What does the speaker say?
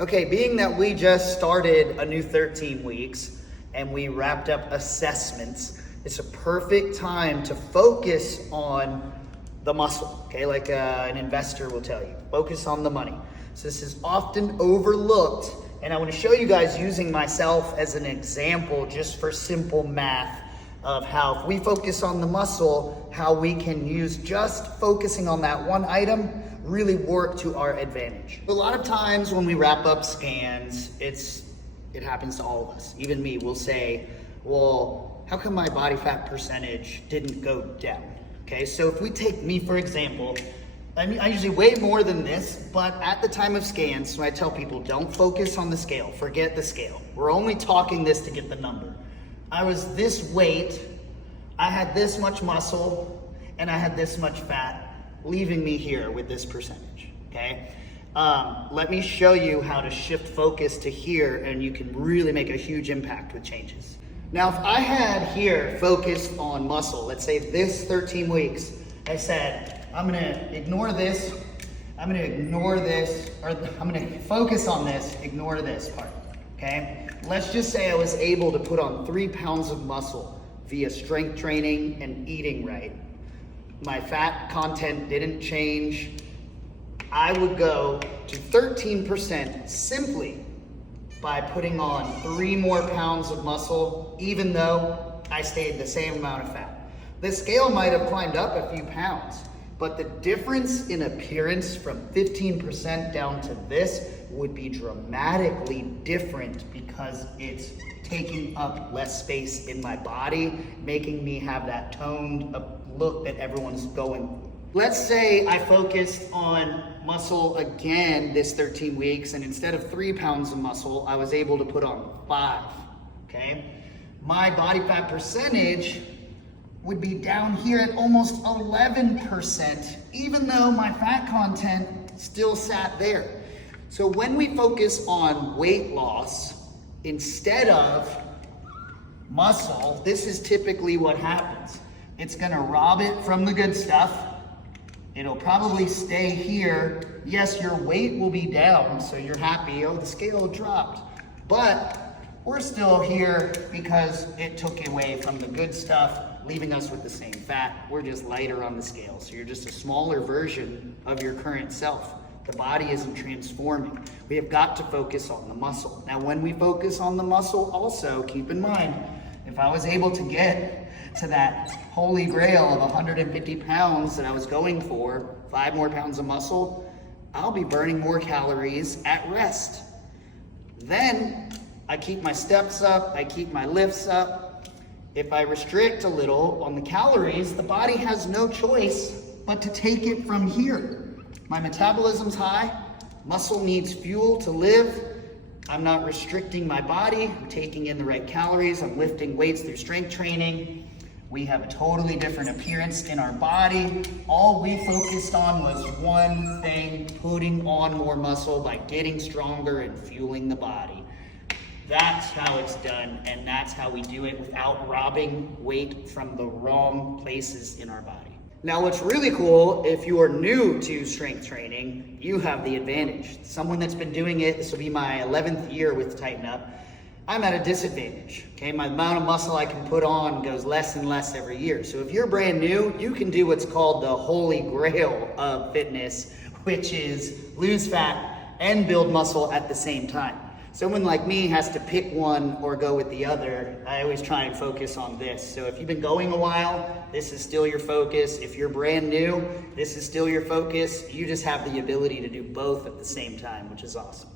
Okay, being that we just started a new 13 weeks and we wrapped up assessments, it's a perfect time to focus on the muscle, okay? Like an investor will tell you, focus on the money. So this is often overlooked, and I want to show you guys using myself as an example just for simple math of how if we focus on the muscle, how we can use just focusing on that one item really work to our advantage. A lot of times when we wrap up scans, it happens to all of us. Even me will say, well, how come my body fat percentage didn't go down? Okay, so if we take me for example, I usually weigh more than this, but at the time of scans, when I tell people don't focus on the scale, forget the scale. We're only talking this to get the number. I was this weight, I had this much muscle, and I had this much fat, leaving me here with this percentage, okay? Let me show you how to shift focus to here, and you can really make a huge impact with changes. Now, if I had here focused on muscle, let's say this 13 weeks, I said, I'm gonna ignore this, I'm gonna ignore this, or I'm gonna focus on this, ignore this part, okay? Let's just say I was able to put on 3 pounds of muscle via strength training and eating right. My fat content didn't change. I would go to 13% simply by putting on 3 more pounds of muscle, even though I stayed the same amount of fat. The scale might have climbed up a few pounds, but the difference in appearance from 15% down to this would be dramatically different because it's taking up less space in my body, making me have that toned look that everyone's going. Let's say I focused on muscle again this 13 weeks, and instead of 3 pounds of muscle, I was able to put on 5, okay? My body fat percentage would be down here at almost 11%, even though my fat content still sat there. So when we focus on weight loss instead of muscle, this is typically what happens. It's gonna rob it from the good stuff. It'll probably stay here. Yes, your weight will be down, so you're happy, oh, the scale dropped. But we're still here because it took away from the good stuff, leaving us with the same fat. We're just lighter on the scale. So you're just a smaller version of your current self. The body isn't transforming. We have got to focus on the muscle. Now, when we focus on the muscle also, keep in mind, if I was able to get to that holy grail of 150 pounds that I was going for, 5 more pounds of muscle, I'll be burning more calories at rest. Then I keep my steps up, I keep my lifts up. If I restrict a little on the calories, the body has no choice but to take it from here. My metabolism's high, muscle needs fuel to live. I'm not restricting my body, I'm taking in the right calories, I'm lifting weights through strength training. We have a totally different appearance in our body. All we focused on was one thing, putting on more muscle by getting stronger and fueling the body. That's how it's done, and that's how we do it without robbing weight from the wrong places in our body. Now, what's really cool, if you are new to strength training, you have the advantage. Someone that's been doing it, this will be my 11th year with Tighten Up, I'm at a disadvantage, okay? My amount of muscle I can put on goes less and less every year. So if you're brand new, you can do what's called the holy grail of fitness, which is lose fat and build muscle at the same time. Someone like me has to pick one or go with the other. I always try and focus on this. So if you've been going a while, this is still your focus. If you're brand new, this is still your focus. You just have the ability to do both at the same time, which is awesome.